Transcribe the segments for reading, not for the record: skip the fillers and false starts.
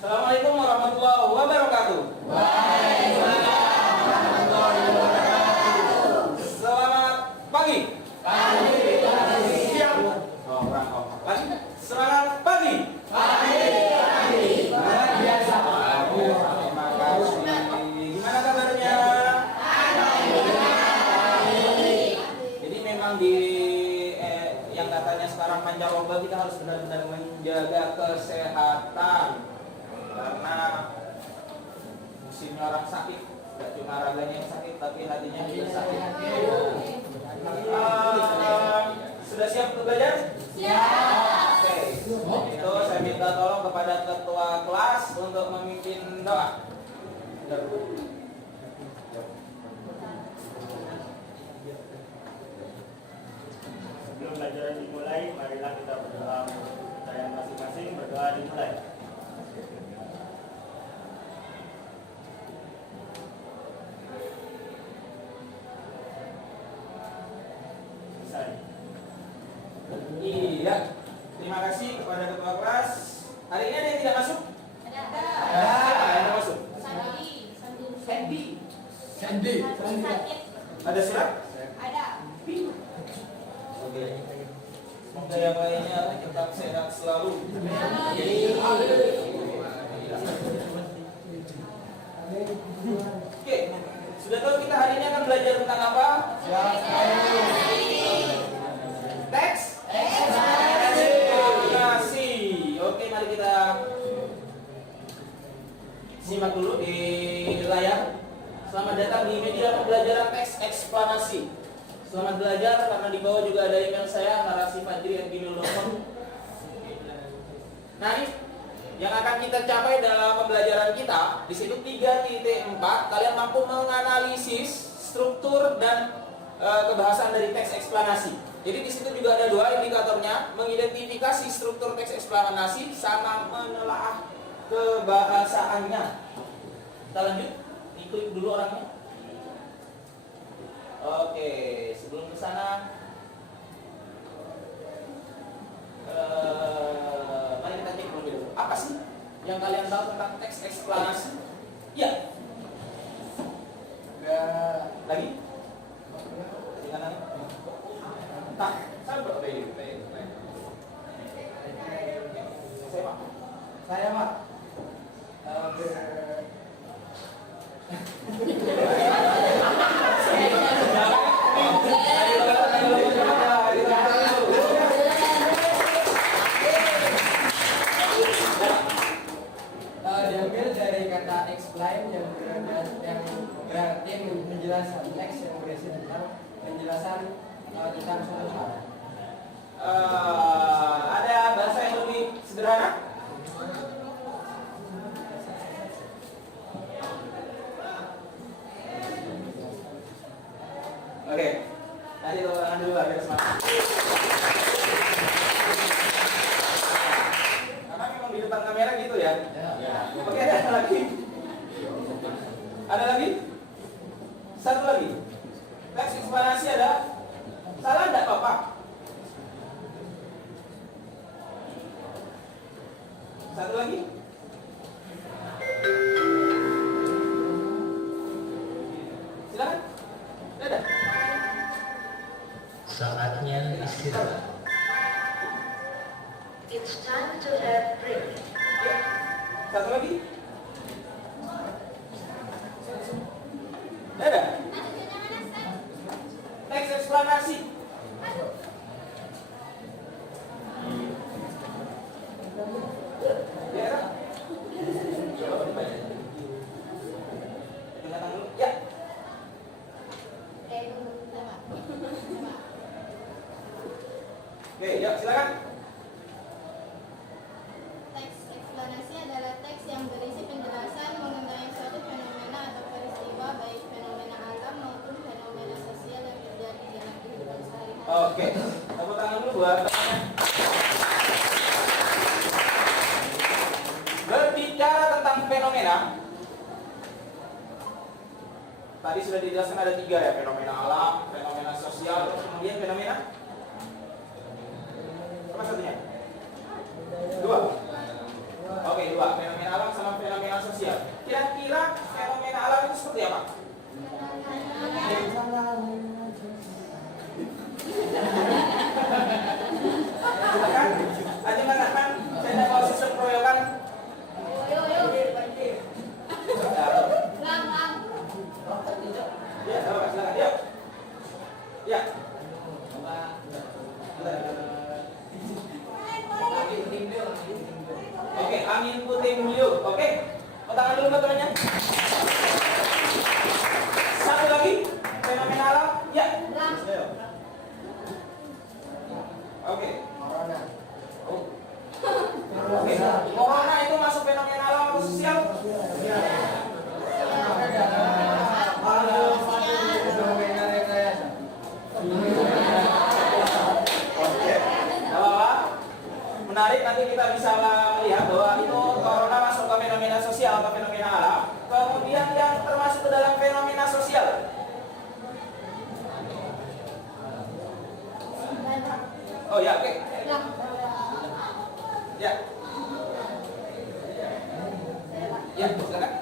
Assalamualaikum warahmatullahi wabarakatuh. Waalaikumsalam warahmatullahi wabarakatuh. Selamat pagi. Siang. Lagi. Selamat pagi. Luar biasa. Terima kasih. Gimana kabarnya? Jadi memang di yang katanya sekarang pancaroba kita harus benar-benar menjaga kesehatan karena musimnya orang sakit, tidak cuma raganya yang sakit tapi hatinya juga sakit. Sudah siap untuk belajar? Siap. Oke, itu saya minta tolong kepada ketua kelas untuk memimpin doa. Sebelum pelajaran dimulai, marilah kita berdoa untuk percayaan masing-masing. Berdoa dimulai. Selesai. Iya, terima kasih kepada ketua kelas. Hari ini ada yang tidak masuk? Ada. Ada yang masuk? Sandy. Ada surat? Ada. Oke. Semoga yang lainnya tetap sehat selalu. Oke, sudah tahu kita hari ini akan belajar tentang apa? Teks eksplanasi. Oke, mari kita simak dulu di layar. Selamat datang di media pembelajaran teks eksplanasi. Selamat belajar karena di bawah juga ada email saya narasifajri@gmail.com. Nah, ini yang akan kita capai dalam pembelajaran kita di situ 3.4. Kalian mampu menganalisis struktur dan kebahasan dari teks eksplanasi. Jadi di situ juga ada dua indikatornya, mengidentifikasi struktur teks eksplanasi sama menelaah kebahasaannya. Kita lanjut, klik dulu orangnya. Oke, sebelum ke sana, mari kita cek dulu. Apa sih yang kalian tahu tentang teks eksplanasi? Ya. Lagi? Dengan lagi? Tak, saya berapa ini? Saya Pak. Saya Pak. Diambil dari kata explain yang berarti menjelaskan, teks yang berisi tentang penjelasan tentang suatu hal. Ada bahasa yang lebih sederhana? Oke, nanti tepuk tangan dulu biar semangat. Karena memang di depan kamera gitu ya. Oke, ada lagi? Ada lagi? Satu lagi. Teks eksplanasi ada? Salah enggak Bapak? Satu lagi? Silakan. Dadah. Saatnya istirahat. It's time to have break. Satu lagi? Dadah. Teks eksplanasi. Ya. Coba dibaca. Dengarkan dulu. Ya. Oke, ya silakan. Teks eksplanasi adalah teks yang berisi penjelasan mengenai suatu fenomena atau peristiwa, baik fenomena alam maupun fenomena sosial yang terjadi dalam kehidupan sehari-hari. Oke, tepuk tangan dulu buat temannya. Berbicara tentang fenomena, tadi sudah dijelaskan ada 3 ya, fenomena alam, fenomena sosial, kemudian fenomena apa satunya? 2. Oke. Corona. Oh. Oke. Corona itu masuk fenomena alam atau sosial? Fenomena rekayasa. Oke. Gak apa-apa. Menarik, nanti kita bisa melihat bahwa itu corona masuk ke fenomena sosial atau fenomena alam. Kemudian yang termasuk ke dalam fenomena sosial. Oh ya, oke. Ya. Ya, silakan.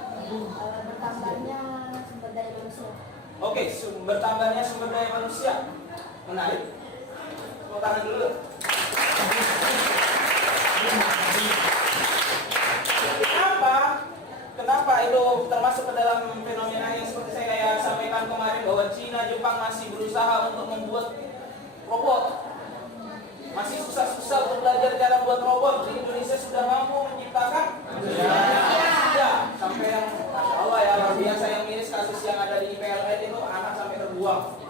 Bertambahnya sumber daya manusia. Oke, bertambahnya sumber daya manusia. Menarik. Tepuk tangan dulu. Kenapa itu termasuk ke dalam fenomena yang seperti saya kayak sampaikan kemarin bahwa Cina, Jepang masih berusaha untuk membuat robot. Masih susah-susah untuk belajar cara buat robot. Di Indonesia sudah mampu menciptakan? Ya. Sampai yang Masya Allah ya, luar biasa yang miris kasus yang ada di PLN itu anak sampai terbuang.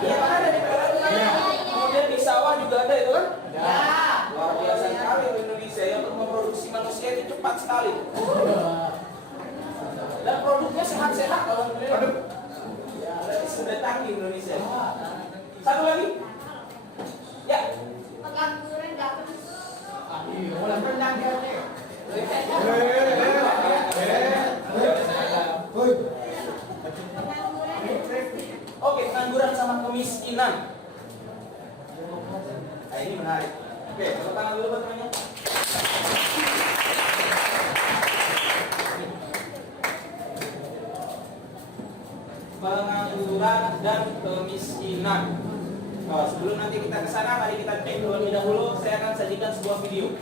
Iya kan ada di PLN kan? Kemudian di sawah juga ada itu kan? Luar biasa sekali di Indonesia ya, untuk memproduksi manusia itu cepat sekali. Dan produknya sehat-sehat kalau alhamdulillah. Ya, berarti sudah canggih Indonesia. Satu lagi. Ya. Pengangguran dapat Oke, pengangguran sama kemiskinan. Nah, ini menarik. Oke, tepuk tangan dulu buat temannya. Pengangguran dan kemiskinan. Oh, sebelum nanti kita ke sana, mari kita cek terlebih dahulu. Saya akan sajikan sebuah video.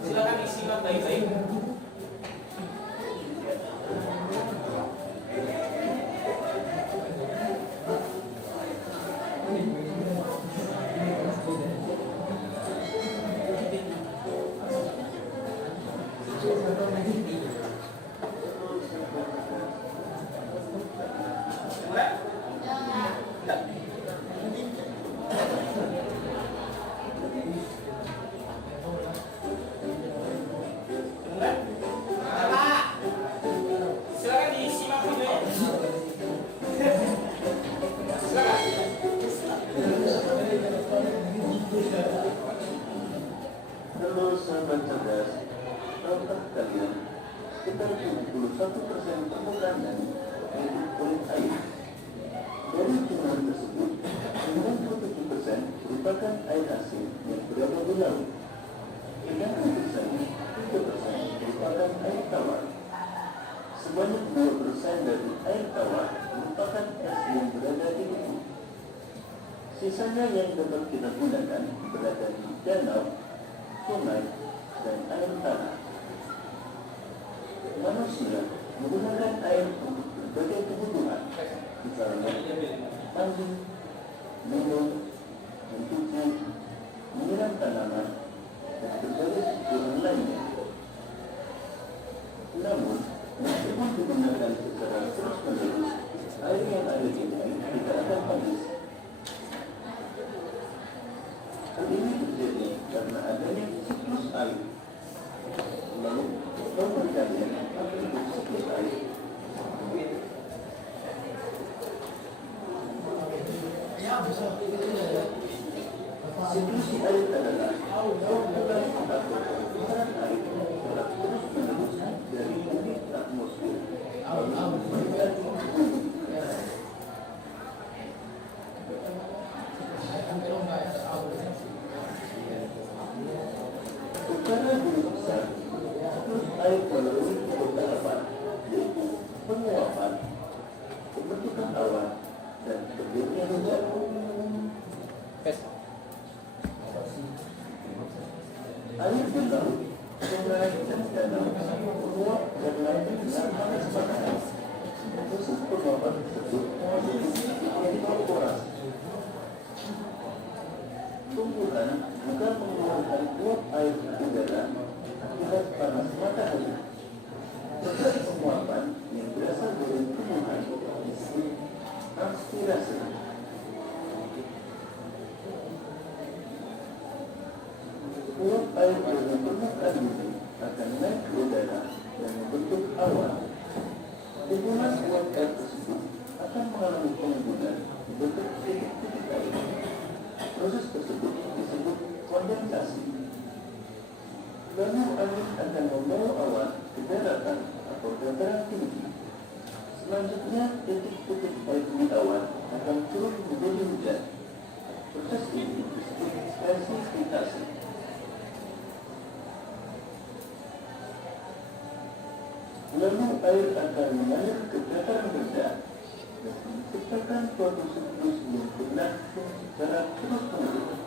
Silakan disimak baik-baik. Silakan disimak videonya. Halo sahabat cerdas, tahukah kalian sekitar 71% permukaan dan hidup oleh air. Dari jumlah tersebut, 97% merupakan air asin yang berada di laut. Sedangkan sisanya 3% merupakan air tawar. Sebanyak 2% dari air tawar merupakan es yang berada di bumi. Sisanya yang dapat kita gunakan berada di danau, sungai, dan air tanah. Manusia menggunakan air untuk berbagai kebutuhan, misalnya mandi, minum, mencuci, menyiram tanaman, dan berbagai kebutuhan lainnya. Namun, meskipun digunakan secara terus-menerus, air yang ada di bumi tidak akan habis. Hal ini terjadi karena adanya siklus air. Lalu, tahukah kalian apa itu siklus air? Siklus air adalah hubungan atau perputaran air secara terus-menerus dari bumi ke atmosfer. Lalu mendekati bumi. Secara garis besar, siklus air melalui dua tahapan, yaitu penguapan, pembentukan awan, dan terjadinya hujan. Air di laut, sungai, dan danau menguap karena dengan panas matahari. Proses penguapan tersebut disebut evaporasi. Tumbuhan juga mengeluarkan uap air ke udara akibat panas matahari. Proses penguapan yang berasal dari tumbuhan disebut transpirasi. uap air dari permukaan bumi akan naik ke udara dan membentuk awan. Timbunan uap air tersebut akan mengalami pengumpulan bentuk titik-titik air. Proses tersebut disebut kondensasi. Lalu angin akan membawa awan ke daratan atau dataran tinggi. Selanjutnya, titik-titik air di awan akan turun menjadi hujan. Proses ini disebut presipitasi. Lalu air akan mengalir ke dataran rendah dan menciptakan suatu siklus yang berlangsung secara terus-menerus.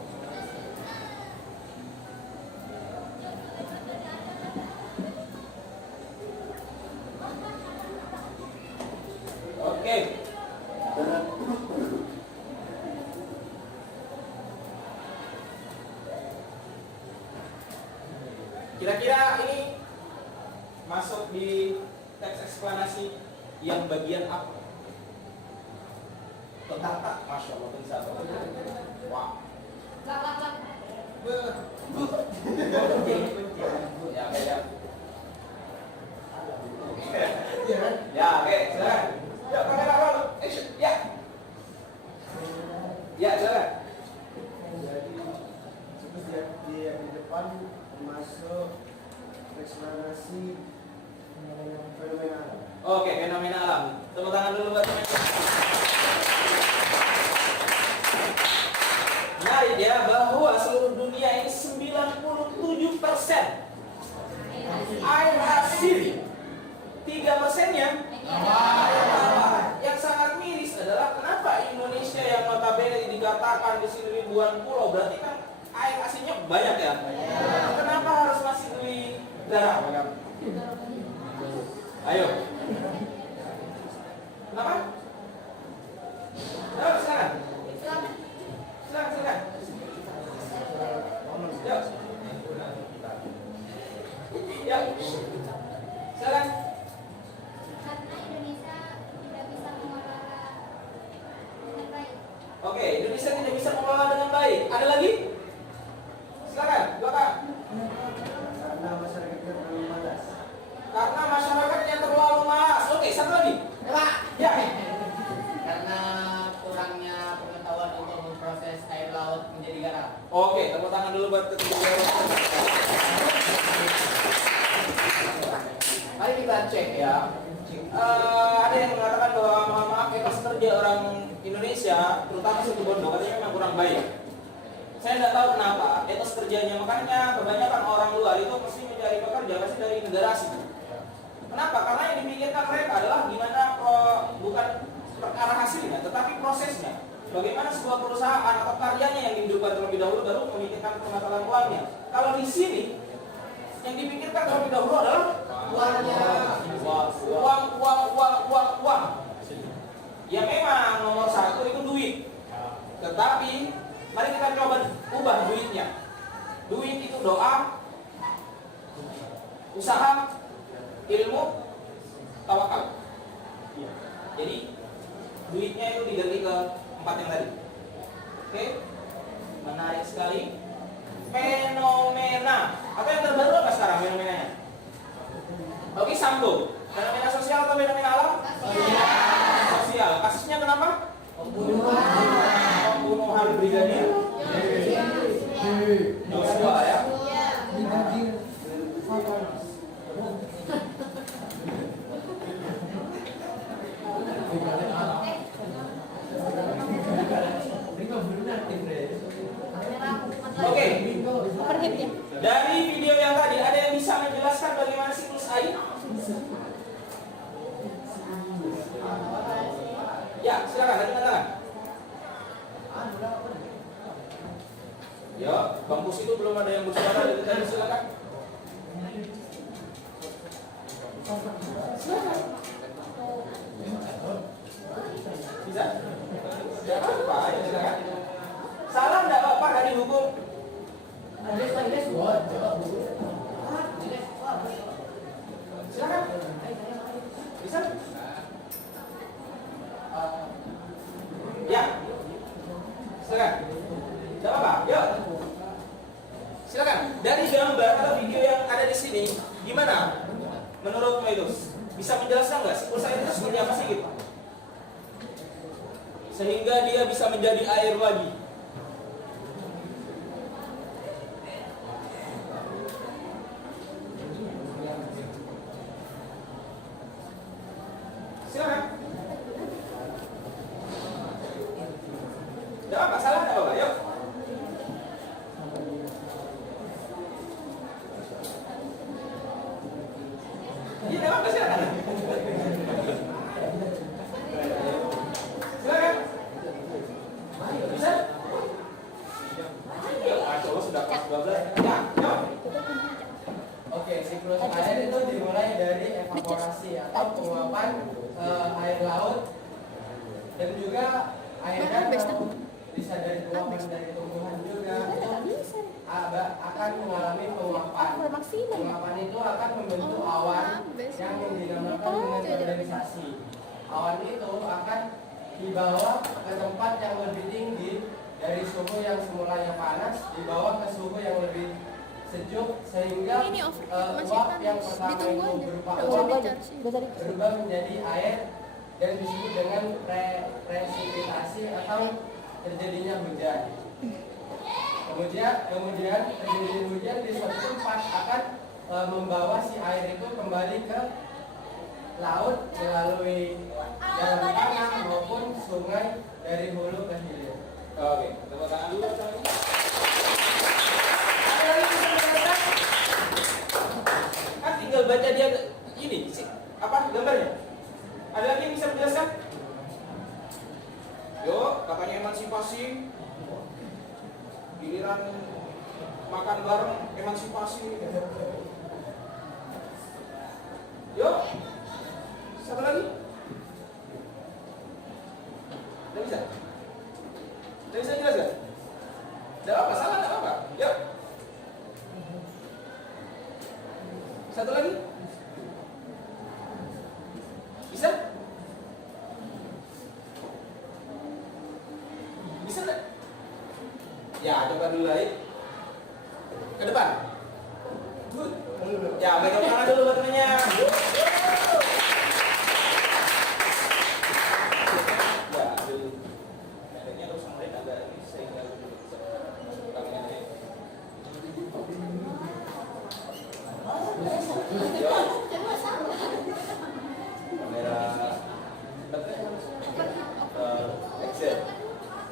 Oke. Secara terus-menerus. Kira-kira ini masuk di teks eksplanasi yang bagian apa? Tentang Masya Allah bisa. Wah. Ya, oke, ya. Ya, oke, silakan. Ya, kamera roll. Action. Ya. Ya, silakan. Jadi di depan masuk eksplanasi fenomena alam. Oke, fenomena alam. Tepuk tangan dulu buat teman. Nah, ya bahwa seluruh dunia ini 97% air asin, 3%-nya yang sangat miris adalah kenapa Indonesia yang notabene dikatakan di sini ribuan pulau, berarti kan air asinnya banyak ya? Kenapa harus masih beli garam? Ayo. Kenapa? Ayo, silakan. Silakan. Yuk. Ya. Silakan. Karena Indonesia tidak bisa mengelola dengan baik. Oke, Indonesia tidak bisa mengelola dengan baik. Ada lagi? Silakan, belakang. Karena masyarakatnya terlalu malas. Karena masyarakatnya terlalu malas. Oke, satu lagi. Ya. Karena kurangnya pengetahuan untuk memproses air laut menjadi garam. Oke, tepuk tangan dulu buat ketiga. Mari kita cek ya. Ada yang mengatakan bahwa mohon maaf etos kerja orang Indonesia, terutama suku Bondo, katanya memang kurang baik. Saya tidak tahu kenapa etos kerjanya, makanya kebanyakan orang luar itu mesti mencari pekerja pasti dari negara asing. Kenapa? Karena yang dipikirkan mereka adalah gimana bukan perkara hasilnya, tetapi prosesnya. Bagaimana sebuah perusahaan atau karyanya yang dihidupkan terlebih dahulu baru memikirkan permasalahan uangnya. Kalau di sini yang dipikirkan terlebih dahulu adalah uangnya. Uang. Ya memang nomor satu itu duit. Tetapi mari kita coba ubah duitnya. Duit itu doa, usaha, ilmu, tawakal. Jadi duitnya itu diganti ke 4 yang tadi. Oke, menarik sekali. Fenomena. Apa yang terbaru apa sekarang fenomenanya? Oke, sambung. Fenomena sosial atau fenomena alam? Sosial. Kasusnya kenapa? Pembunuhan brigadir Joshua ya. Oke. Dari video yang tadi ada yang bisa menjelaskan bagaimana siklus air? Ya, silakan angkat tangan. Ya, Bang Pus itu belum ada yang bersuara dari tadi, silakan. Bisa? Tidak apa-apa, ya silakan. Salah enggak apa-apa dari hukum? Silakan. Bisa? Ya. Silakan. Tidak apa-apa, yuk. Silakan. Dari gambar atau video yang ada di sini, gimana? Menurutmu itu bisa menjelaskan nggak siklus air itu seperti apa sih gitu? Sehingga dia bisa menjadi air lagi. Silakan. Tidak apa, salah tidak apa, yuk. Iya, tidak apa, silakan. Silakan. Bisa? Yuk, coba sudah pas 12. Ya, yuk. Oke, siklus air itu dimulai dari evaporasi atau penguapan air laut dan juga air danau, bisa dari penguapan dari tumbuhan juga akan mengalami penguapan. Penguapan itu akan membentuk awan yang dinamakan dengan kondensasi. Awan itu akan dibawa ke tempat yang lebih tinggi dari suhu yang semulanya panas, dibawa ke suhu yang lebih sejuk sehingga uap yang pertama itu berupa uap berubah menjadi air dan disebut dengan presipitasi atau terjadinya hujan. Kemudian terjadi hujan di suatu tempat akan membawa si air itu kembali ke laut melalui jalan tanah maupun sungai dari hulu ke hilir. Oke, tepuk tangan dulu sama ini. Ada lagi yang bisa menjelaskan? Kan tinggal baca dia ini sih, apa gambarnya? Ada lagi yang bisa menjelaskan? Yuk, katanya emansipasi. Giliran makan bareng emansipasi. Yuk. Satu lagi. Tidak bisa? Tidak bisa jelaskan? Tidak apa, salah tidak apa. Yuk. Satu lagi. Bisa? Bisa tidak? Ya, coba dulu lagi. Ke depan. Ya, pegang tangan dulu buat temennya. Ya, dulu. Neneknya harus ngeliat agak ini sehingga dulu bisa. Tangannya. Kamera. Action.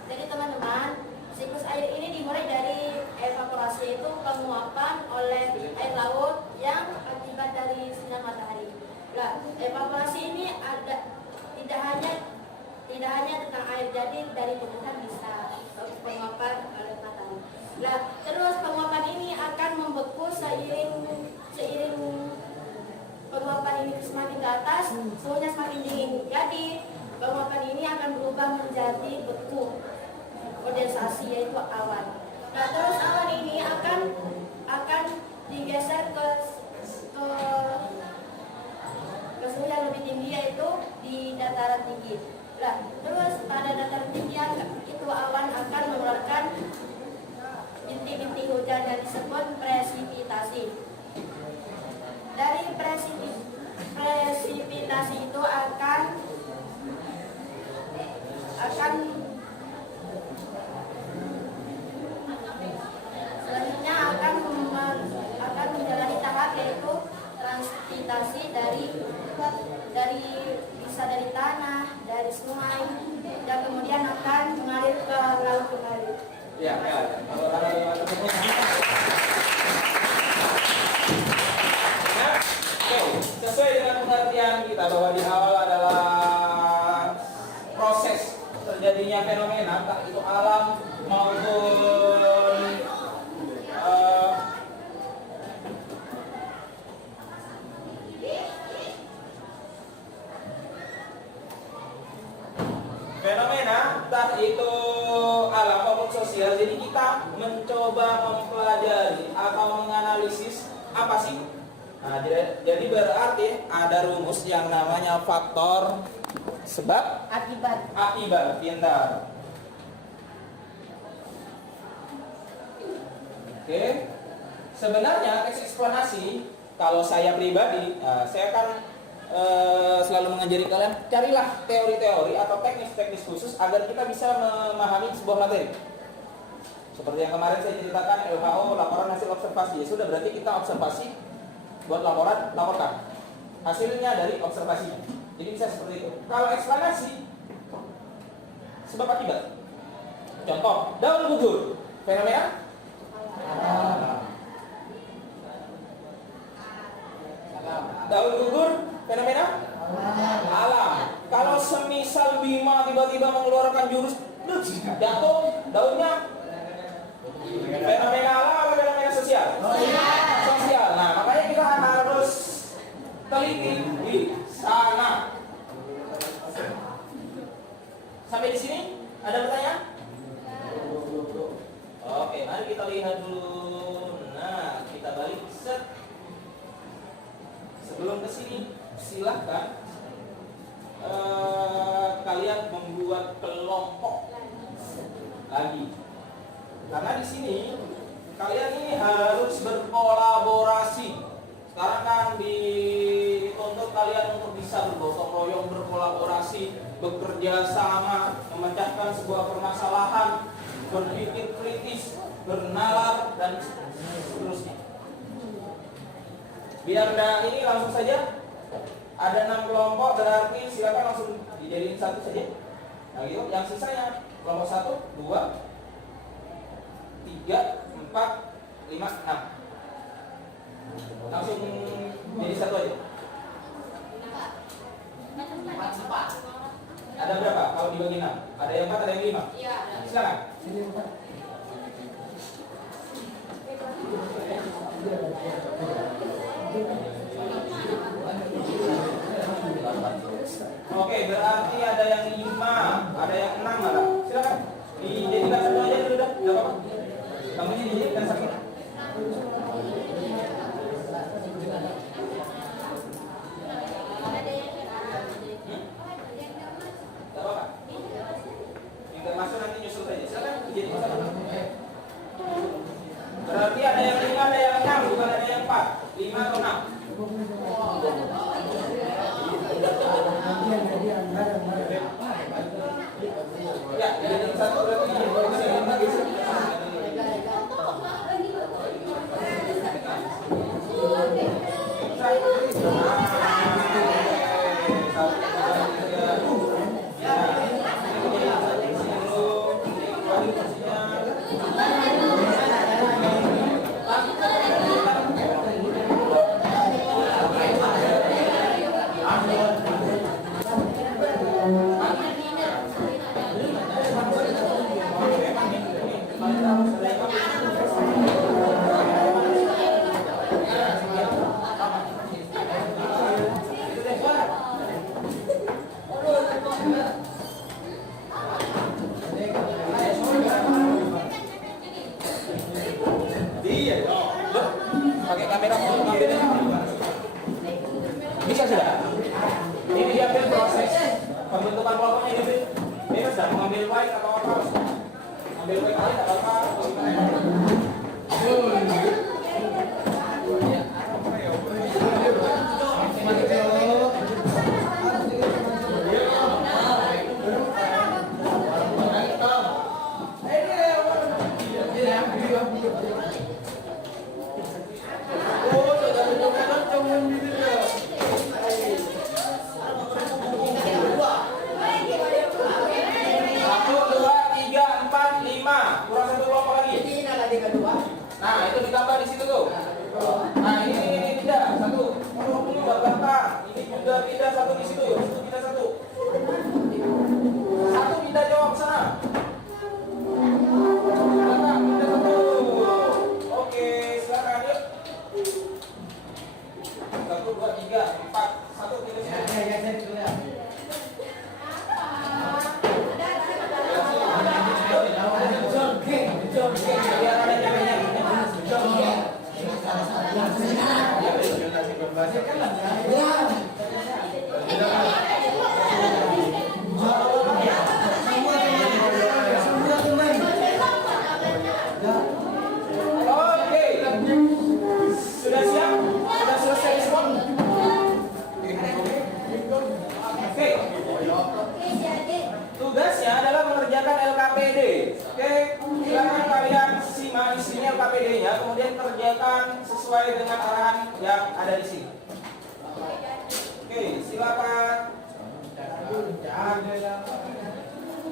Jadi teman-teman, siklus air ini dimulai dari evaporasi, itu penguapan oleh air laut yang akibat dari sinar matahari. Nah, evaporasi ini tidak hanya tentang air, jadi dari tumbuhan bisa penguapan oleh matahari. Nah, terus penguapan ini akan membeku seiring penguapan ini semakin ke atas, suhunya semakin dingin. Jadi penguapan ini akan berubah menjadi beku, kondensasi, yaitu awan. Nah, terus awan ini akan digeser ke suhu yang lebih tinggi, yaitu di dataran tinggi. Nah, terus pada dataran tinggi itu awan akan mengeluarkan bintik-bintik hujan yang disebut presipitasi. Dari presipitasi itu akan selanjutnya akan menjalani tahap, yaitu transpitasi bisa dari tanah, dari sungai, dan kemudian akan mengalir ke laut kembali. Ya, ya. Kalau ada sesuai dengan pengertian kita bahwa di awal adalah proses terjadinya fenomena, entah itu alam maupun fenomena, entah itu alam maupun sosial. Jadi kita mencoba mempelajari atau menganalisis apa sih. Nah, jadi berarti ada rumus yang namanya faktor sebab Akibat. pintar. Oke. sebenarnya teks eksplanasi, kalau saya pribadi, saya akan selalu mengajari kalian, carilah teori-teori atau teknis-teknis khusus agar kita bisa memahami sebuah materi. Seperti yang kemarin saya ceritakan, LHO, laporan hasil observasi. Ya sudah, berarti kita observasi, buat laporan, laporkan hasilnya dari observasinya. Jadi bisa seperti itu. Kalau eksplanasi, sebab akibat. Contoh, daun gugur, fenomena daun gugur, fenomena alam. Kalau semisal Bima tiba-tiba mengeluarkan jurus jatuh daunnya, fenomena alam atau fenomena sosial? Sosial. Nah, makanya kita harus teliti di sana. Sampai di sini ada pertanyaan? Oke, mari kita lihat dulu. Nah, kita balik set. Sebelum ke sini, silahkan kalian membuat kelompok lagi. Karena di sini kalian ini harus berkolaborasi. Sekarang kan dituntut kalian untuk bisa bergotong royong, berkolaborasi, bekerja sama, memecahkan sebuah permasalahan, berpikir kritis, bernalar, dan seterusnya. Biar ini langsung saja ada 6 kelompok, berarti silakan langsung dijadiin satu saja. Nah gitu, yang sisanya kelompok 1, 2, 3, 4, 5, 6. Langsung jadi satu aja. Ada berapa kalau dibagi 6? Ada yang 4, ada yang 5? Iya. Silakan. Oke, berarti ada yang 5, ada yang 6 malah. Silakan. Dijadikan satu aja dulu dah, enggak apa-apa. Kamu dijadikan satu. Enggak apa-apa. Yang termasuk nanti nyusul saja. Silakan dijadikan satu. Berarti ada yang 5, ada yang 6, bukan ada yang 4. 5 atau 6? Ya, jadi satu berarti pakai kamera ngambilnya bisa sudah. Ini diambil proses pembentukan kelompoknya ini bebas dah mengambil white atau apa, ambil white aja atau apa. Nah, itu ditambah di situ tuh. Nah, ini tidak satu. Ini belakang. Ini juga tidak satu di situ. Itu tidak satu. Satu tidak jawab sana. Belakang tidak satu. Oke, silakan yuk. 1, 2, 3, 4. Satu tidak satu. Oke. KPD-nya, kemudian kerjakan sesuai dengan arahan yang ada di sini. Oke, silakan.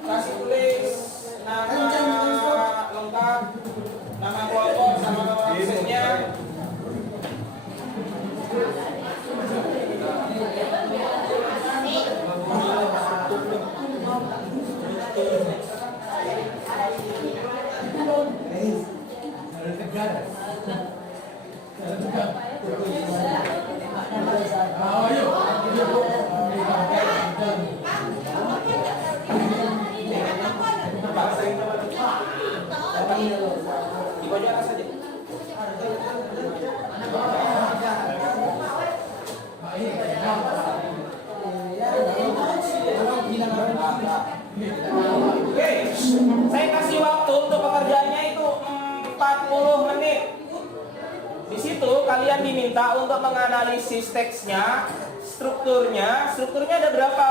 Kasih tulis nama lengkap, nama kelompok sama nama absennya. Di pojok atas saja. Oke, saya kasih waktu untuk pekerjaannya itu 40 menit. Di situ kalian diminta untuk menganalisis teksnya, strukturnya. Strukturnya ada berapa?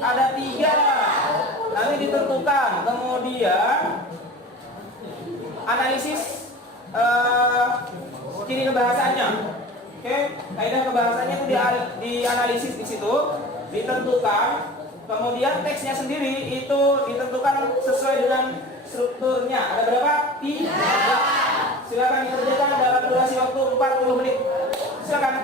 Ada 3. Nanti ditentukan. Kemudian analisis ciri kebahasaannya. Oke, kaidah kebahasaannya itu dianalisis di situ, ditentukan. Kemudian teksnya sendiri itu ditentukan sesuai dengan strukturnya. Ada berapa? 3. Silakan dikerjakan dalam durasi waktu 40 menit. Silakan.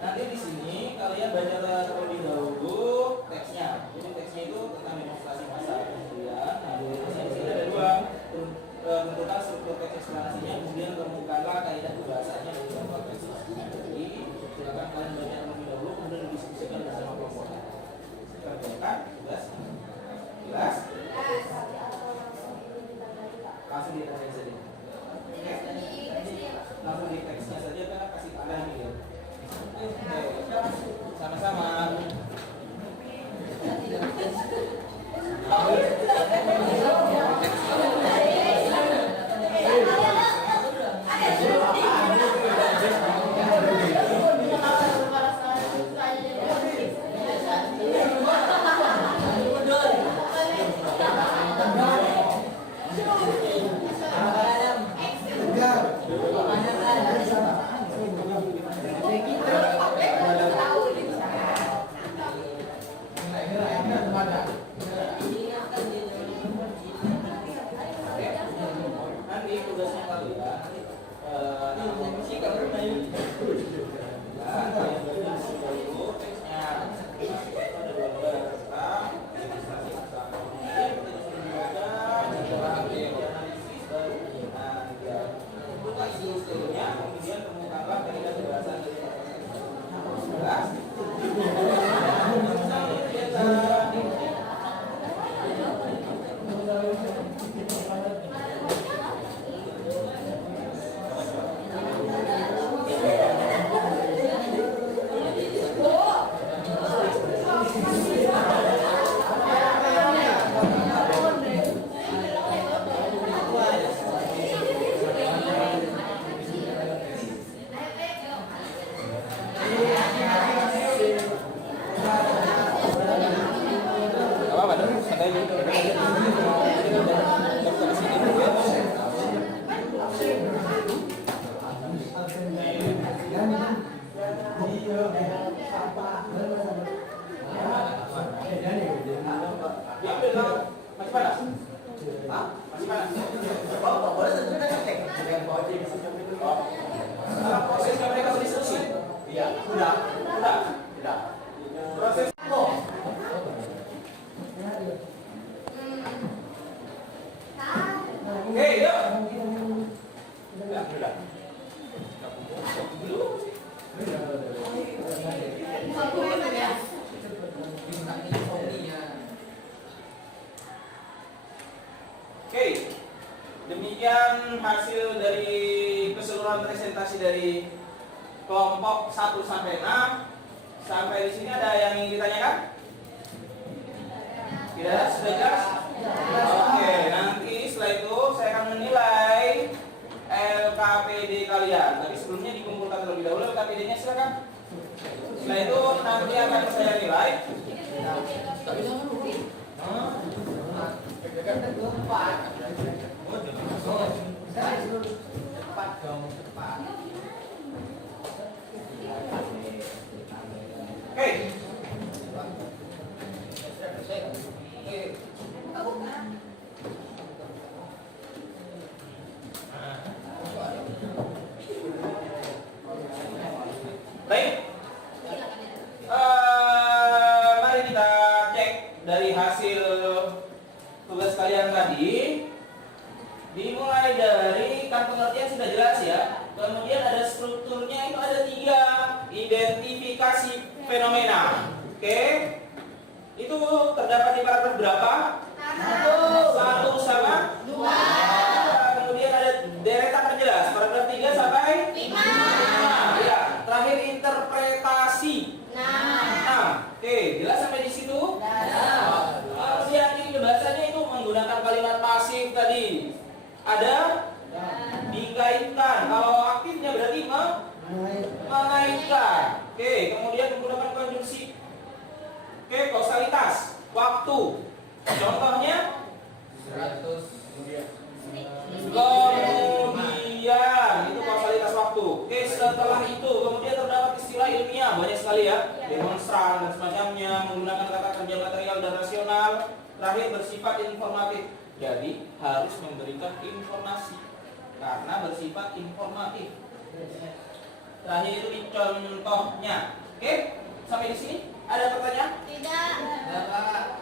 Nanti di sini kalian baca terlebih dahulu teksnya. Jadi teksnya itu tentang demonstrasi massa. Kemudian, teksnya di sini ada 2. Tentukan struktur teks eksplanasinya, kemudian temukanlah kaidah kebahasaannya dari dalam teks. Jadi silakan kalian baca terlebih dahulu, kemudian didiskusikan bersama kelompoknya. Kerjakan tugas. Jelas? Langsung di teksnya saja. Langsung di teksnya saja, karena kasih tanda ini ya. Sama-sama. Nanti tugasnya kalian sikat bermain. Kemudian temukanlah kaidah kebahasan dari Masih panas? Hah? Masih panas? Boleh tentunya cek dengan bawa aja bisa dalam prosesnya mereka berdiskusi? Iya, sudah. Proses hasil dari keseluruhan presentasi dari kelompok 1 sampai 6. Sampai di sini ada yang ingin ditanyakan? Tidak? Sudah jelas? Oke, nanti setelah itu saya akan menilai LKPD kalian. Tapi sebelumnya dikumpulkan terlebih dahulu LKPD-nya, silakan. Setelah itu nanti akan saya nilai. Oke. Baik. Mari kita cek dari hasil tugas kalian tadi. Dimulai dari kan pengertian sudah jelas ya. Kemudian ada strukturnya, itu ada 3. Identifikasi fenomena. Oke. Itu terdapat di paragraf berapa? 1 sama 2. Kemudian ada deretan penjelas paragraf 3 sampai 5. Ya, terakhir interpretasi 6. Oke, jelas sampai di situ? Kemudian ini bahasanya itu menggunakan kalimat pasif tadi. Ada dikaitkan. Kalau aktifnya berarti mengaitkan. Oke, kemudian menggunakan konjungsi. Oke, kausalitas, waktu. Contohnya 100. kemudian itu kausalitas waktu. Oke, setelah itu kemudian terdapat istilah ilmiah banyak sekali ya, demonstran dan semacamnya, menggunakan kata kerja material dan rasional. Terakhir bersifat informatif. Jadi harus memberikan informasi karena bersifat informatif. Terakhir itu di contohnya. Oke, sampai di sini ada pertanyaan? Tidak.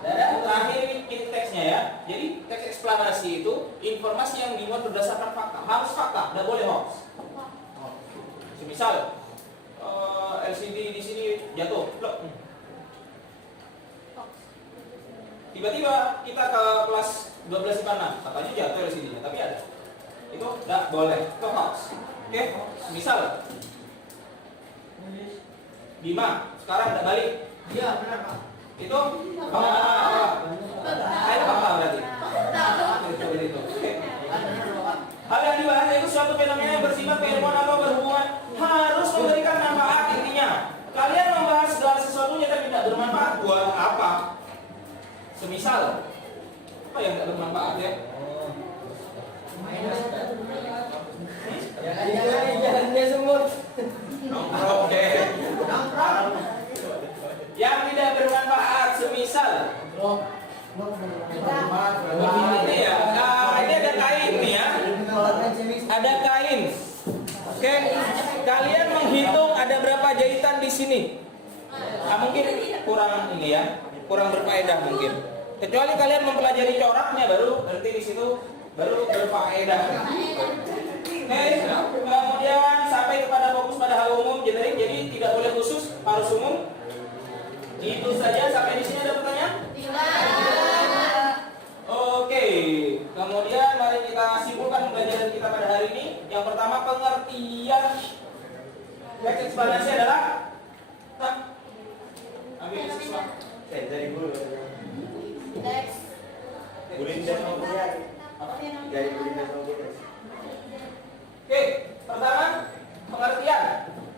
Dan terakhir ini teksnya ya. Jadi teks eksplanasi itu informasi yang dimuat berdasarkan fakta. Harus fakta, tidak boleh hoax. Misal LCD di sini jatuh, loh. Tiba-tiba kita ke kelas 12 IPA 6, katanya jatuh LCD-nya, tapi ada. Itu tidak boleh, itu hoax. Oke, misal Bima sekarang tidak balik. Iya, benar, Pak. Itu apa? Ayo fakta berarti. Itu. Oke. Hal yang dibahas itu suatu fenomena yang bersifat keilmuan atau berhubungan harus memberikan manfaat. Intinya kalian membahas segala sesuatunya tapi tidak bermanfaat, buat apa? Semisal apa yang tidak bermanfaat ya? Jangan dia semut. Oke. Yang tidak bermanfaat semisal ini ya. Ini ada kain nih ya. Ada kain. Oke. Kalian menghitung ada berapa jahitan di sini? Mungkin kurang ini ya. Kurang berfaedah mungkin. Kecuali kalian mempelajari coraknya baru berarti di situ baru berfaedah. Kemudian sampai kepada fokus pada hal umum generik, jadi tidak boleh khusus, harus umum. Itu saja, sampai di sini ada pertanyaan? Tidak. Oke. Kemudian mari kita simpulkan pembelajaran kita pada hari ini. Yang pertama, pengertian teks eksplanasi adalah ambil siswa. Dari guru. Teks. Bullying dan pemberian. Dari bullying dan pemberian. Oke, pertama pengertian.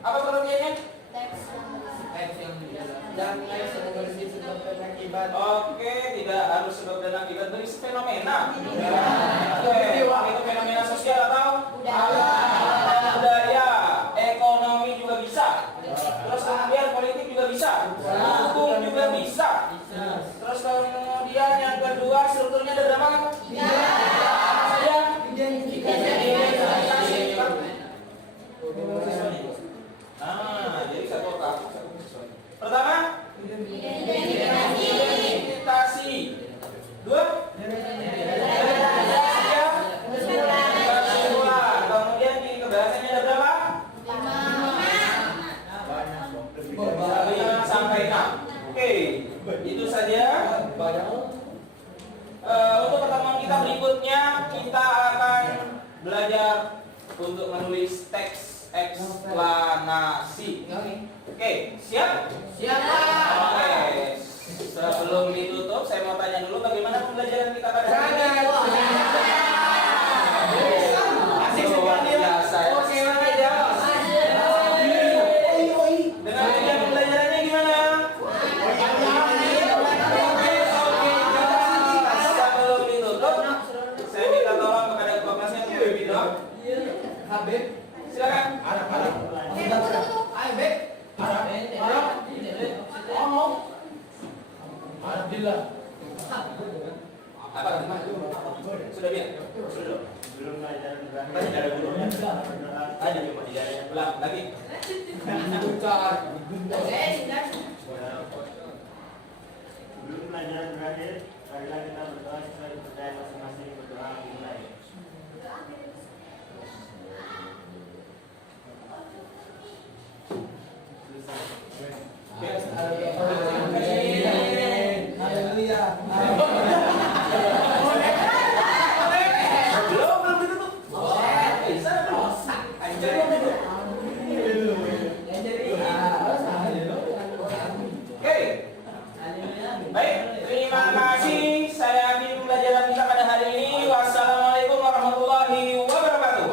Apa pengertiannya? Teks. Dan sebab dan akibat. Oke, tidak harus sebab dan akibat dari fenomena. Oke, itu fenomena sosial atau budaya, ekonomi juga bisa. Terus kemudian politik juga bisa. Hukum juga bisa. Terus kemudian yang kedua strukturnya ada berapa kan? Saja. Jadi satu otak. Pertama, identifikasi. Dua, kesimpulan. Kemudian di kebahasannya ada berapa? 5 sampai 6. Oke, itu saja. Untuk pertemuan kita berikutnya kita akan belajar untuk menulis teks eksplanasi. Oke, siap? Siap, Pak. Oke, sebelum ditutup saya mau tanya dulu bagaimana pembelajaran kita pada hari ini? Asik sekali. Biasa ya. Oke, aja. Dengan tujuan pembelajarannya gimana? Sebelum ditutup, saya minta tolong kepada ketua kelasnya Bu Bibi dong. Habib. Silakan. Ayo, Beb. Ngomong. Alhamdulillah. Apa? Sudah biar. Sudah. Sebelum pelajaran berakhir, Tadi ada gurunya. berdoa. Tadi cuma dijalannya pulang lagi. Bucar. Sebelum pelajaran berakhir, marilah kita berdoa sesuai kepercayaan masing-masing. Berdoa dimulai. Belum ditutup. Bisa belum? Anjay. Oke. Baik, terima kasih. Saya akhiri pembelajaran kita pada hari ini. Wassalamualaikum warahmatullahi wabarakatuh.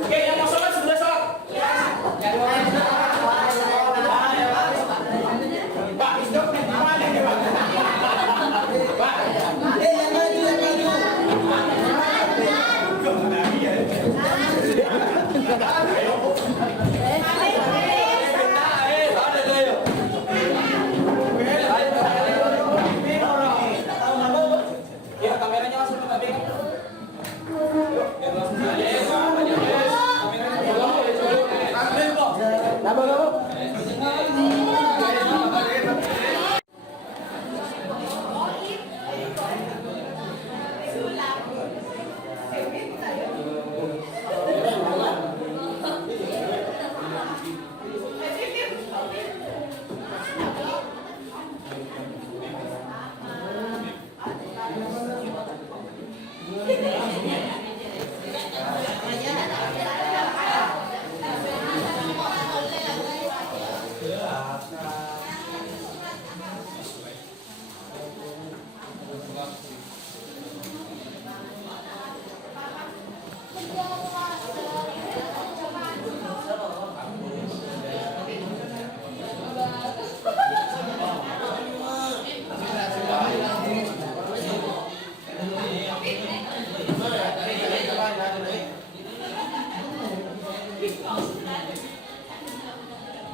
Oke, yang mau sholat sudah sholat. Pak, istirahat di mana ya, Pak? Pak, yang maju. Ya, kameranya langsung minta pegang. Yuk, biar langsung aja.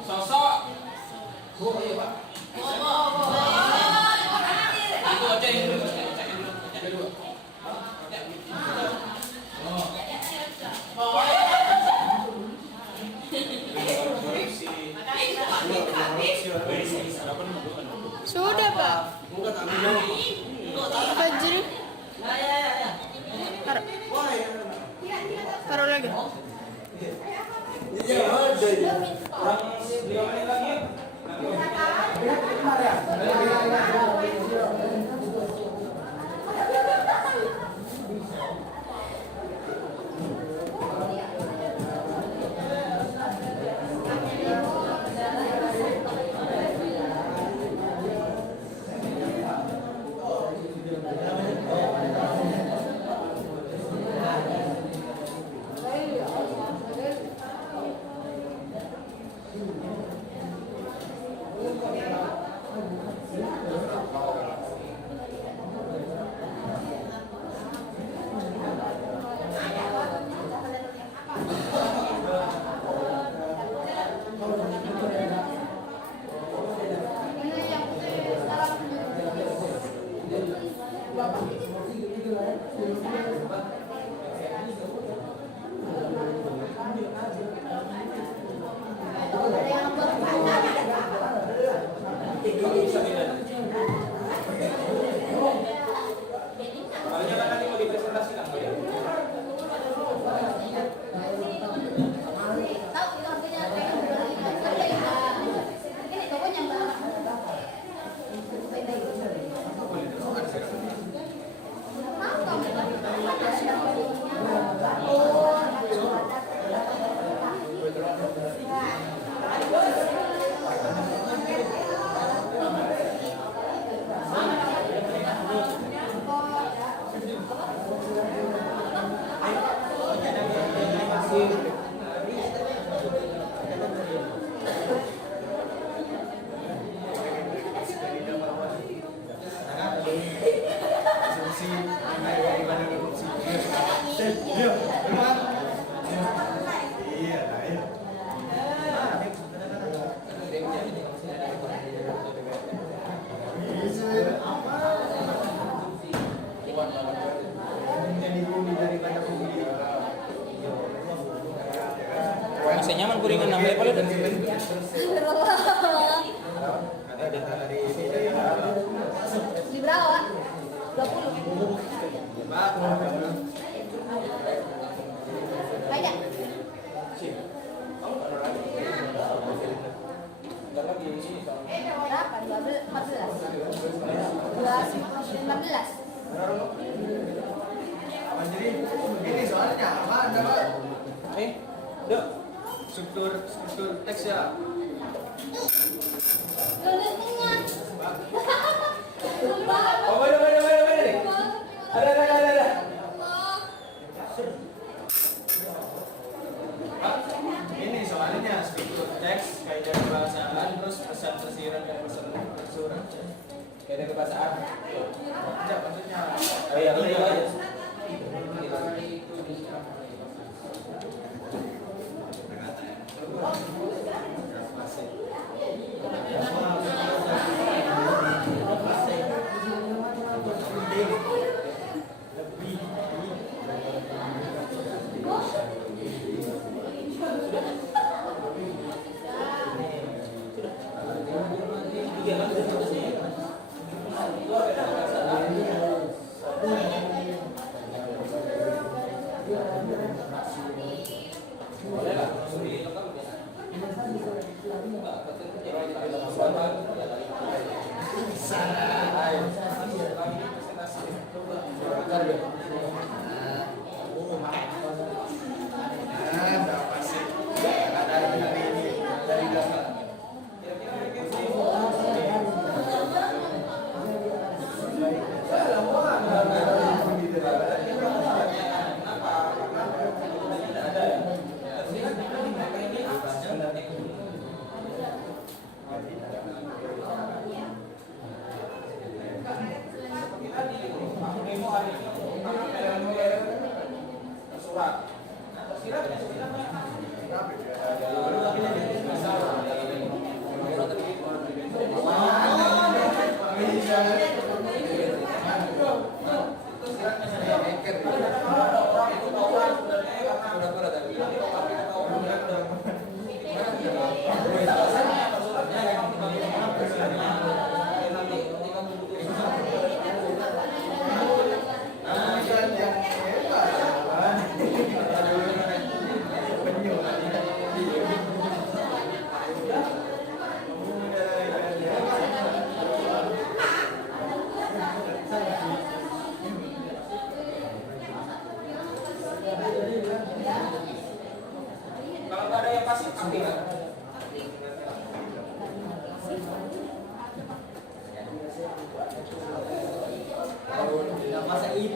Sosok. Bu, iya, Pak. Itu aja yang dulu. Ada dua. Sudah, Pak. Fajri. Taruh lagi. Iya, ada ya. Orang 5 menit lagi. korupsi, baik daripada korupsi. Iya, benar. Iya, ayo. Masih nyaman kuringan nambah apa dan Di berapa? 20. Ayo. Berapa? 14. Jadi begini soalnya apa? Dok. Struktur teks ya. Oh, beda. Ada. Ini soalnya struktur teks kaedah kebahasaan terus pesan tersirat dan pesan tersurat. Kayak kebahasaan. Tidak maksudnya. Oh iya, itu aja. Kalau nggak ada yang pasif, aktif. Masa ini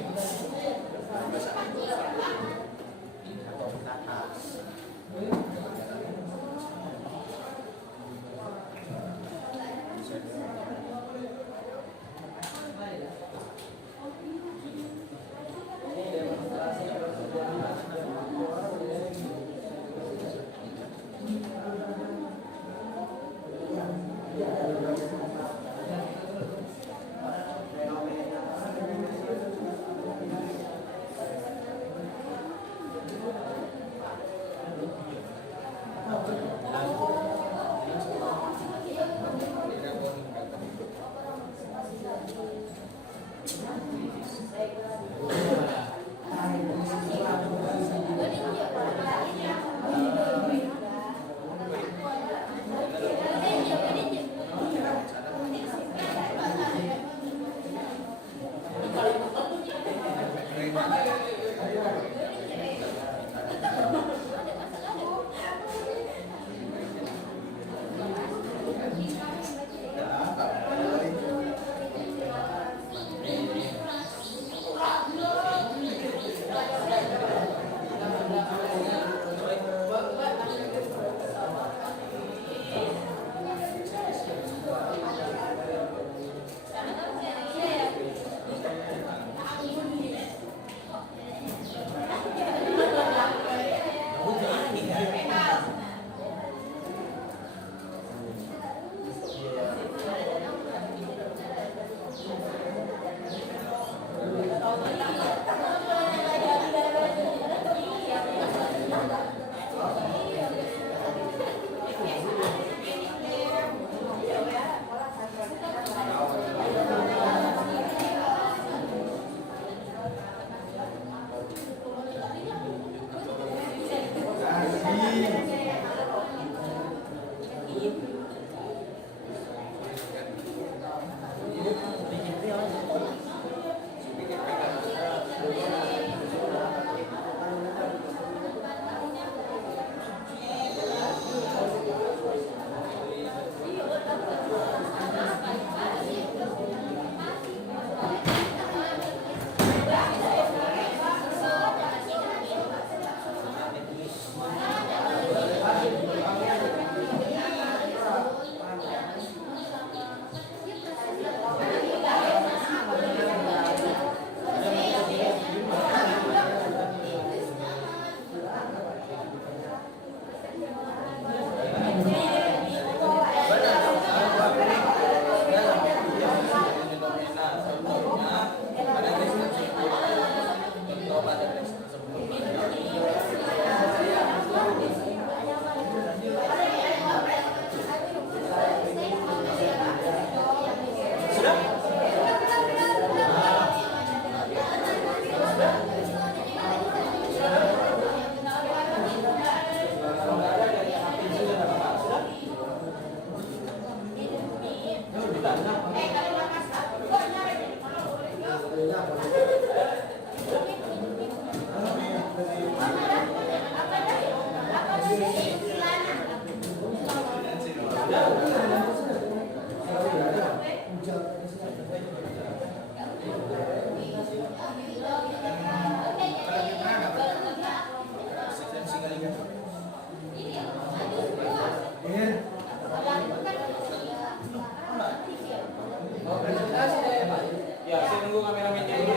Mau presentasi deh Pak. Ya, saya tunggu kameramennya dulu.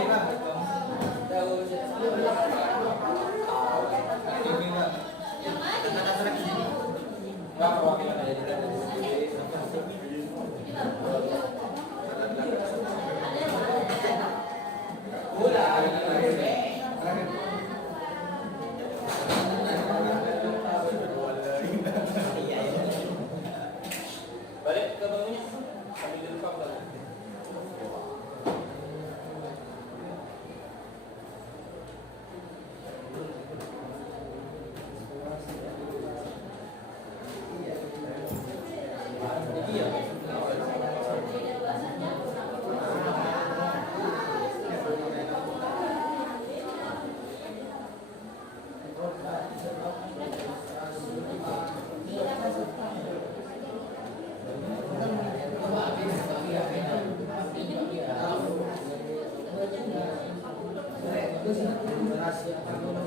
Enggak, perwakilan aja dulu. Balik ke bangunnya. Sambil direkam dulu.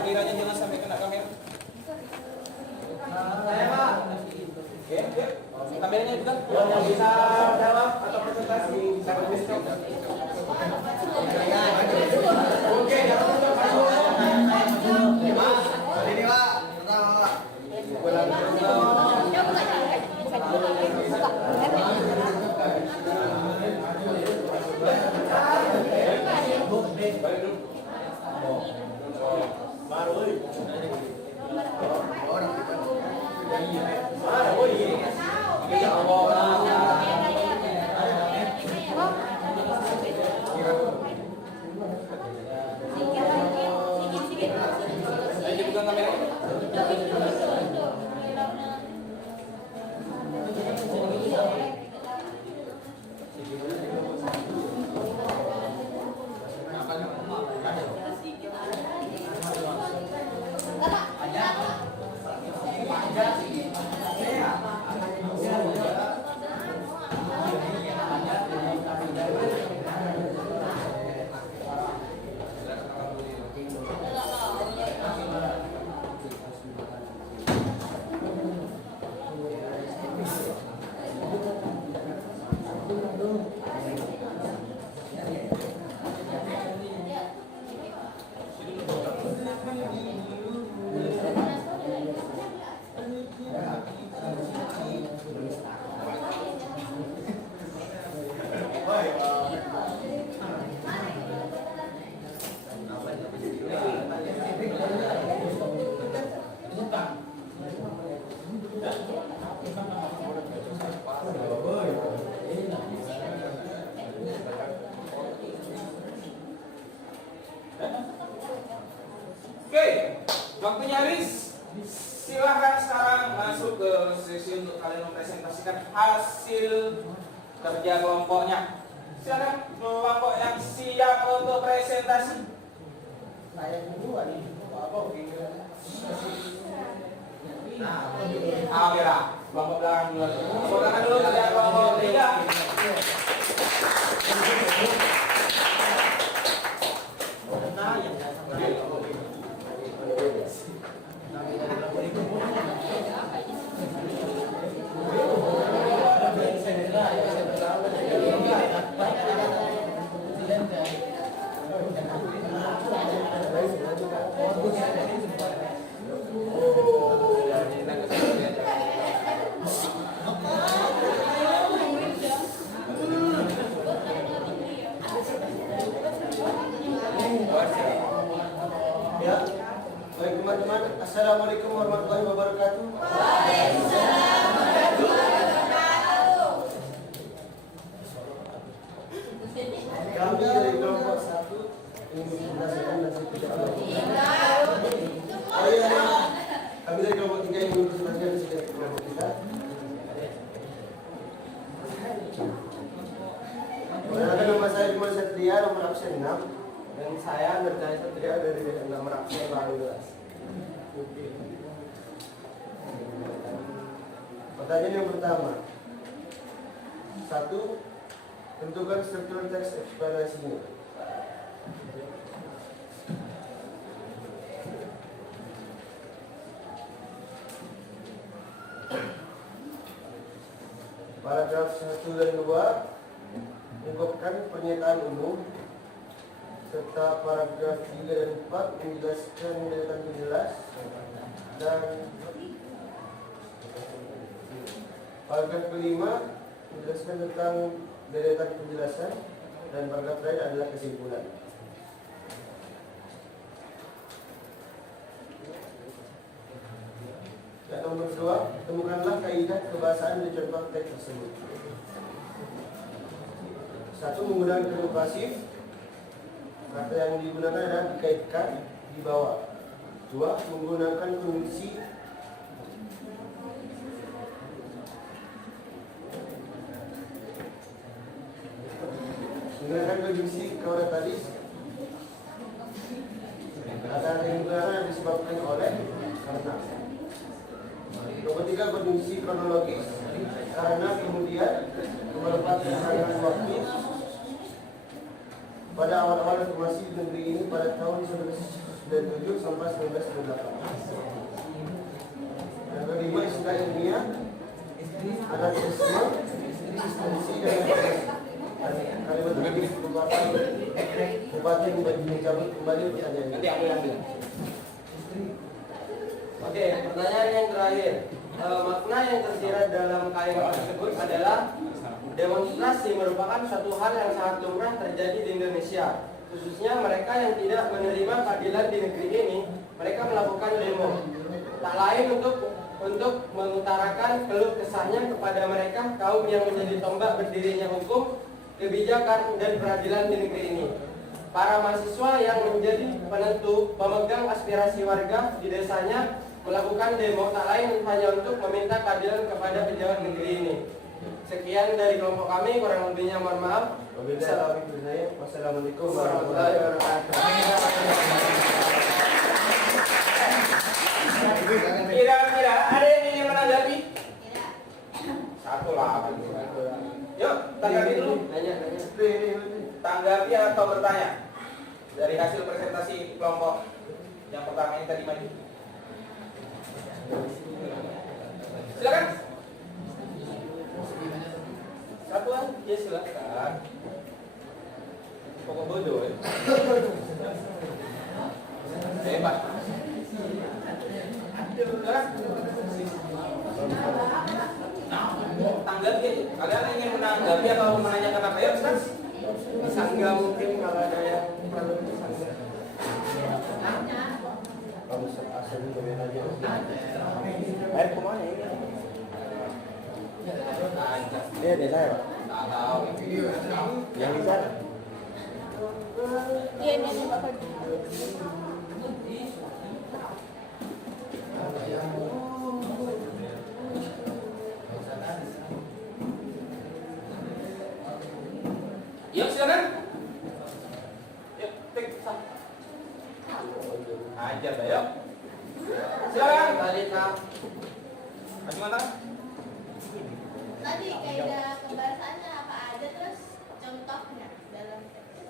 Sekiranya jangan sampai kena kamera. Oke. Kameranya juga. Yang bisa jawab atau presentasi bisa tulis. Oke, ini Pak. Ayo buka kamera. Oke, waktunya Riz. Silahkan sekarang masuk ke sesi untuk kalian mempresentasikan hasil kerja kelompoknya. Silakan kelompok yang siap untuk presentasi. Saya dulu nih, apa begini? Oke lah, kelompok belakang dulu. Kelompok belakang dulu, kerja kelompok 3. Ya, baik teman-teman. Assalamualaikum warahmatullahi wabarakatuh. Kami dari kelompok 1 ingin mempresentasikan hasil kerja kelompok. Kami dari kelompok 3 ingin mempresentasikan hasil kerja kelompok kita. Perkenalkan, nama saya Jumal Satria, nomor absen 6. Dan saya Nurdaya Satria dari nomor absen 12. Pertanyaan yang pertama. 1. Tentukan struktur teks eksplanasinya. Paragraf 1 dan 2 mengungkapkan pernyataan umum, serta paragraf 3 dan 4 menjelaskan deretan penjelas, dan paragraf kelima menjelaskan tentang deretan penjelasan, dan paragraf terakhir adalah kesimpulan. Dan nomor 2, temukanlah kaidah kebahasaan di contoh teks tersebut. 1. Menggunakan verb pasif. Kata yang digunakan adalah dikaitkan di bawah. 2. Menggunakan konjungsi. Menggunakan konjungsi kauratalis. Kata yang digunakan disebabkan oleh karena. Nomor 3. Konjungsi kronologis. Karena kemudian. Nomor 4. Kesangan waktu. Pada awal-awal reformasi di negeri ini pada tahun 1997 sampai 1998. Yang kelima, istilah ilmiah, analisisme, eksistensi, dan kalimat ini merupakan bupati mencabut kembali pertanyaannya. Nanti ambil. Oke, pertanyaan yang terakhir. Makna yang tersirat dalam kalimat tersebut adalah demonstrasi merupakan suatu hal yang sangat lumrah terjadi di Indonesia. Khususnya mereka yang tidak menerima keadilan di negeri ini, mereka melakukan demo. Tak lain untuk mengutarakan keluh kesahnya kepada mereka kaum yang menjadi tombak berdirinya hukum, kebijakan, dan peradilan di negeri ini. Para mahasiswa yang menjadi penentu pemegang aspirasi warga di desanya melakukan demo tak lain hanya untuk meminta keadilan kepada pejabat negeri ini. Sekian dari kelompok kami, kurang lebihnya mohon maaf. Wassalamualaikum warahmatullahi wabarakatuh. Kira-kira ada yang ingin menanggapi? Satu lah. Yuk, tanggapi dulu. Tanggapi atau bertanya dari hasil presentasi kelompok yang pertama ini tadi maju. Silakan. Satuan, ya silakan. Pokok bodoh ya. Hebat. Tanggapi aja. Kalian ingin menanggapi atau menanyakan apa ya, Ustaz? Sanggah mungkin kalau ada yang perlu sanggah. Kamu asal juga aja. Air kemana ini? Dia ada saya, Pak. Tak tahu. Yang di sana. Iya, ini Bapak. bercanda ya. Silakan. Tadi Kak. Gimana? Tadi kaidah kebahasaannya apa aja, terus contohnya dalam teks.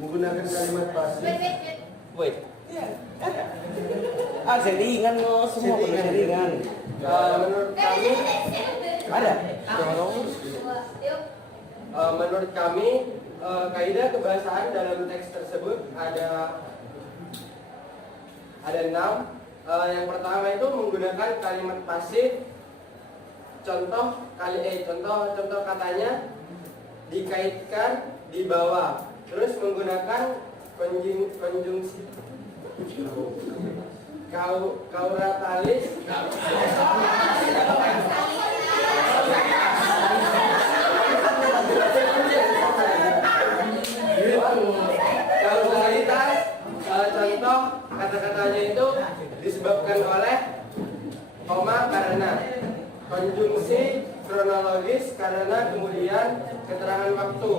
Menggunakan kalimat pasif. Wait. Wait. Settingan lo semua punya settingan. Menurut kami Ada. Yuk. menurut kami kaidah kebahasaan dalam teks tersebut ada 6. Yang pertama itu menggunakan kalimat pasif. Contoh katanya dikaitkan di bawah. Terus menggunakan konjungsi kauratalis. Kausalitas, contoh kata-katanya itu disebabkan oleh koma karena, konjungsi kronologis karena, kemudian keterangan waktu.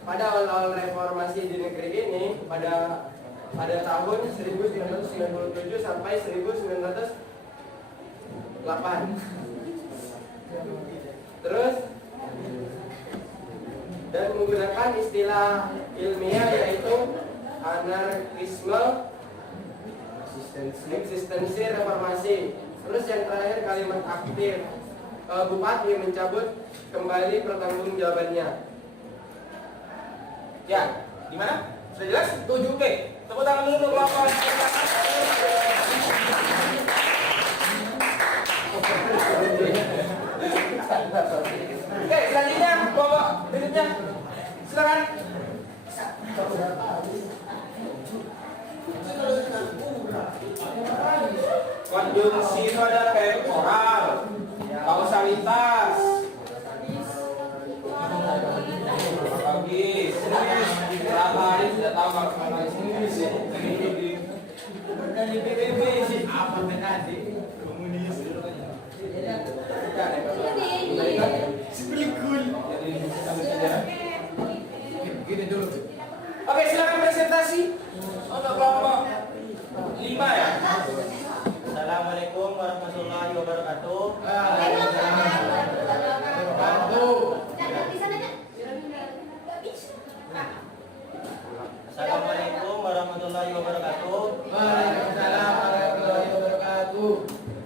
Pada awal reformasi di negeri ini pada tahun 1997 sampai 1908. Terus dan menggunakan istilah ilmiah yaitu anarkisme eksistensi reformasi. Terus yang terakhir kalimat aktif, bupati mencabut kembali pertanggungjawabannya. Ya, gimana? Sudah jelas? Tujuh. Oke. Tepuk tangan dulu untuk pelapor. Oke, selanjutnya bawa berikutnya. Silakan. Konjungsi itu ada temporal, kausalitas, logis, matahari sudah tahu kalau matahari Inggris ya. Dari PBB sih apa nanti? Komunis. Gini dulu. Oke, silakan presentasi untuk kelompok 5 ya. Assalamualaikum warahmatullahi wabarakatuh. Assalamualaikum warahmatullahi wabarakatuh. Waalaikumsalam warahmatullahi wabarakatuh.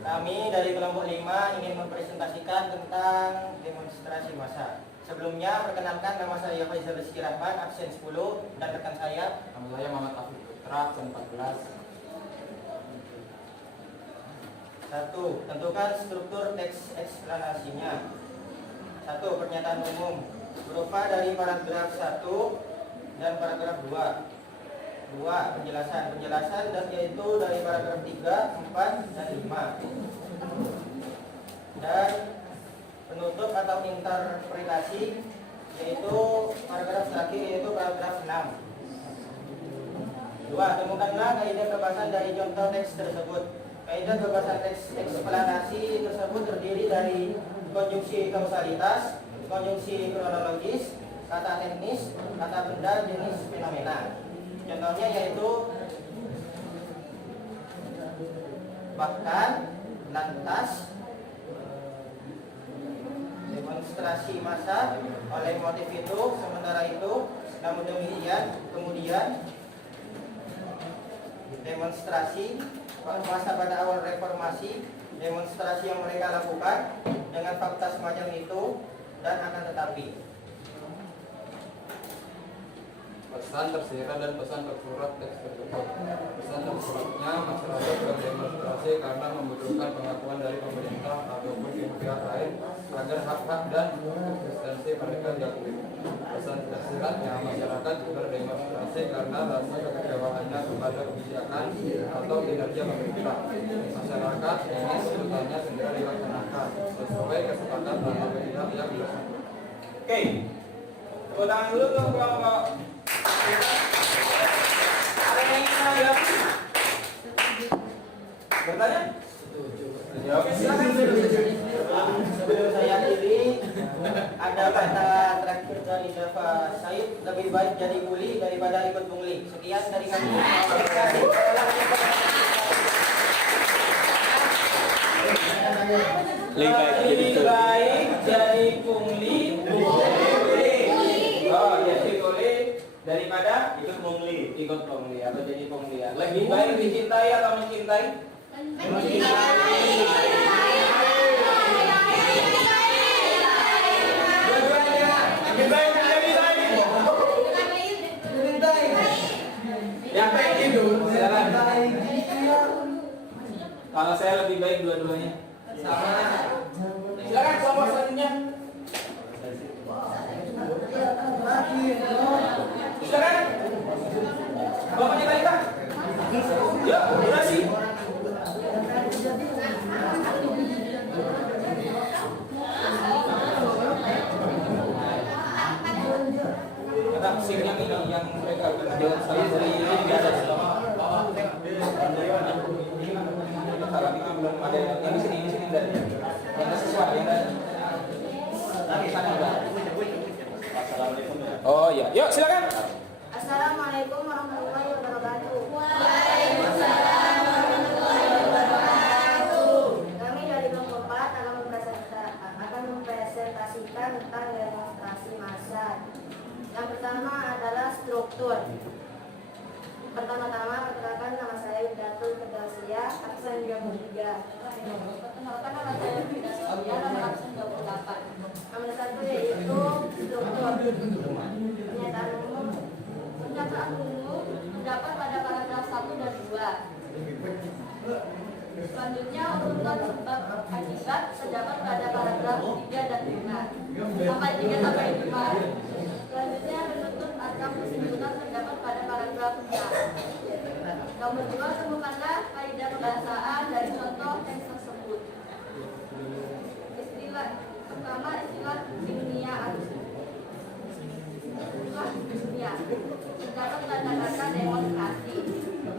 Kami dari kelompok 5 ingin mempresentasikan tentang demonstrasi massa. Sebelumnya perkenalkan, nama saya Faizal Rizky Rahman, absen 10, dan rekan saya. Nama saya Muhammad Taufik Putra, absen 14. 1. Tentukan struktur teks eksplanasinya. 1. Pernyataan umum berupa dari paragraf 1 dan paragraf 2. 2. Penjelasan dan yaitu dari paragraf 3, 4, dan 5. Dan penutup atau interpretasi yaitu paragraf terakhir yaitu paragraf 6. 2. Temukanlah kaidah kebahasan dari contoh teks tersebut. Kaidah kebahasan teks eksplanasi tersebut terdiri dari konjungsi kausalitas, konjungsi kronologis, kata teknis, kata benda, jenis fenomena. Contohnya yaitu bahkan, lantas, demonstrasi massa oleh motif itu, sementara itu, namun demikian, kemudian demonstrasi massa pada awal reformasi, demonstrasi yang mereka lakukan dengan fakta semacam itu, dan akan tetapi Pesan tersirat dan pesan tersurat teks tersebut. Pesan tersuratnya, masyarakat berdemonstrasi karena membutuhkan pengakuan dari pemerintah ataupun pihak lain agar hak-hak dan eksistensi mereka diakui. Pesan tersiratnya, masyarakat berdemonstrasi karena rasa kekecewaannya kepada kebijakan atau kinerja pemerintah. Masyarakat ingin tuntutannya segera dilaksanakan sesuai kesepakatan antara pihak yang bersangkutan. Oke. Tepuk tangan dulu untuk kelompok. Ada yang ingin menanggapi? Bertanya? Ya, oke, silakan. Sebelum saya akhiri, ada kata terakhir dari Dava Said, lebih baik jadi kuli daripada ikut pungli. Sekian dari kami. Lebih baik jadi pungli. Oh, jadi kuli daripada ikut pungli. Ikut pungli atau jadi pungli. Lebih baik dicintai atau mencintai? Lebih baik yang baik itu. Kalau saya lebih baik dua-duanya. Silakan kelompok selanjutnya. Silakan. Bapaknya tadi Pak. Yuk, durasi. Kata sing yang ini yang mereka jawab saya dari ini tidak ada selama kalau itu belum ada yang di sini enggak ada. Yang sesuai yang ada. Tapi sana enggak. Assalamualaikum. Oh iya, yuk silakan. Assalamualaikum warahmatullahi wabarakatuh. Waalaikumsalam warahmatullahi wabarakatuh. Kami dari kelompok 4 akan mempresentasikan tentang demonstrasi massal. Yang pertama adalah struktur. Pertama-tama perkenalkan nama saya Widatul Firdausia, absen 33. Perkenalkan nama saya Firdausia, nomor absen 28. Nomor 1 yaitu struktur. Pernyataan umum terdapat pada paragraf 1 dan 2. Selanjutnya urutan sebab akibat terdapat pada paragraf 3 dan 5. Sampai 3 sampai 5. Selanjutnya menuntut atau kesimpulan terdapat pada paragraf 4. Nomor 2, temukanlah kaidah kebahasaan dari contoh teks tersebut. Istilah pertama, istilah kimia terdapat tanda kata demonstrasi.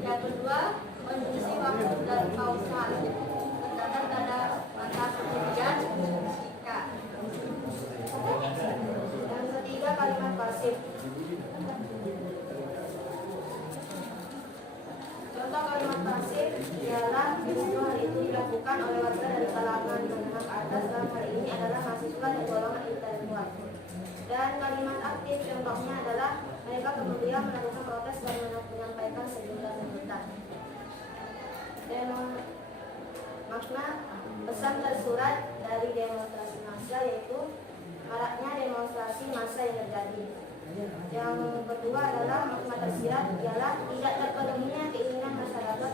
Yang kedua, kondisi waktu dan kausal terdapat tanda kata kejadian jika. Yang ketiga, kalimat pasif. Contoh kalimat pasif ialah peristiwa hal itu dilakukan oleh warga dari kalangan menengah atas, dalam hal ini adalah mahasiswa dan golongan intelektual. Dan kalimat aktif contohnya adalah mereka kemudian melakukan protes dan menyampaikan sejumlah tuntutan. Dan makna pesan tersurat dari demonstrasi massa yaitu maraknya demonstrasi massa yang terjadi. Yang kedua adalah makna tersirat ialah tidak terpenuhinya keinginan masyarakat